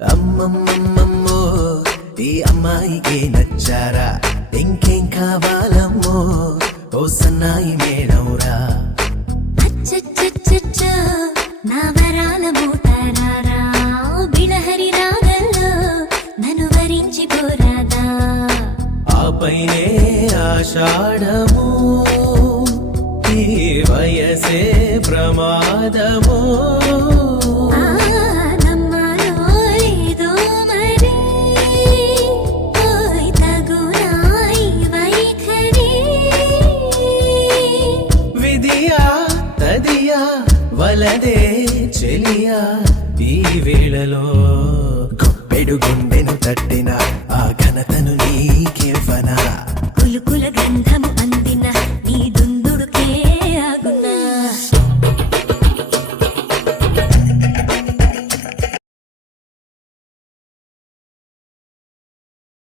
అమ్మమ్మమ్మమ్మో ఈ అమ్మాయికి నచ్చారా ఇంకేం కావాలమ్మో ఓ సన్నాయి మేడంరా అచ్చచ్చచ్చచ్చో నా వరాల మూతారారా బిలహరి రాగంలో నన్ను వరించి పోరాదా ఆపైనే ఆషాఢము ఈ వయసే ప్రమాదము వలదే చెలియా ఈ వేళలో గొప్పెడు గుండెను తట్టిన ఆ ఘనతను నీకివ్వనా కులుకుల గంధము